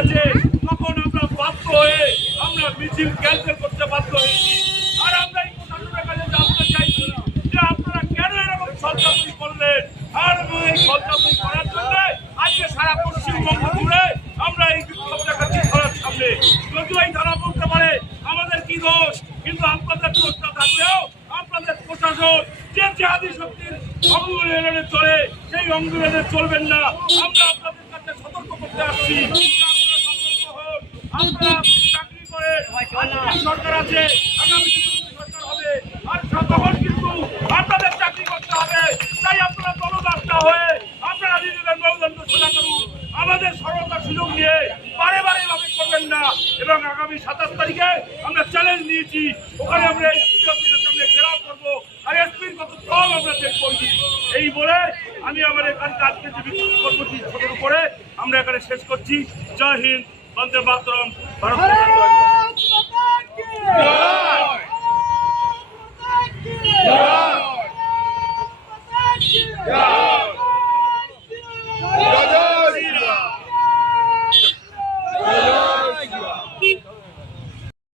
করেছে তখন আমরা বাধ্য হয়ে আমরা মিছিল ক্যান্সেল করতে বাধ্য হয়েছি। আর আমরা এই প্রশাসনের কাছে জানতে চাইছি যে আপনারা কেন এরকম সন্ত্রাসী করলেন। আর এই সন্ত্রাসী করার জন্য আজকে সারা পশ্চিমবঙ্গ জুড়ে আমরা এই বিক্ষোভ দেখাচ্ছি ধরার সামনে। যদিও এই ধরা বলতে পারে আমাদের কি দোষ, কিন্তু আপনাদের দোষটা থাকলেও আপনাদের প্রশাসন যে জেহাদি শক্তির অঙ্গুলেনে চলে সেই অঙ্গুলেনে চলবেন না। আমরা আপনাদের কাছে সতর্ক করতে আসছি, আপনারা সতর্ক হন। আপনারা চাকরি করে আজকে সরকার আছে, আগামী দিনে সরকার হবে, আর তখন কিন্তু আপনাদের চাকরি করতে হবে। তাই আপনারা দলদাসটা হয়ে আপনারা নিজেদের মেরুদণ্ড সোজা করুন। আমাদের সরকার সুযোগ নিয়ে বারে বারে ভাবে করবেন না। এবং আগামী 27 তারিখে আমরা চ্যালেঞ্জ নিয়েছি, ওখানে আমরা এসপি অফিসের সামনে ঘেরাও করবো, আর এসপির কত দল আমরা চেক করছি। এই বলে আমি আমার এখানে আজকে যে বিক্ষোভ কর্মসূচি ছোটোর উপরে আমরা এখানে শেষ করছি। জয় হিন্দ, বন্দে মাতরম, ভারত মাতা কি জয়।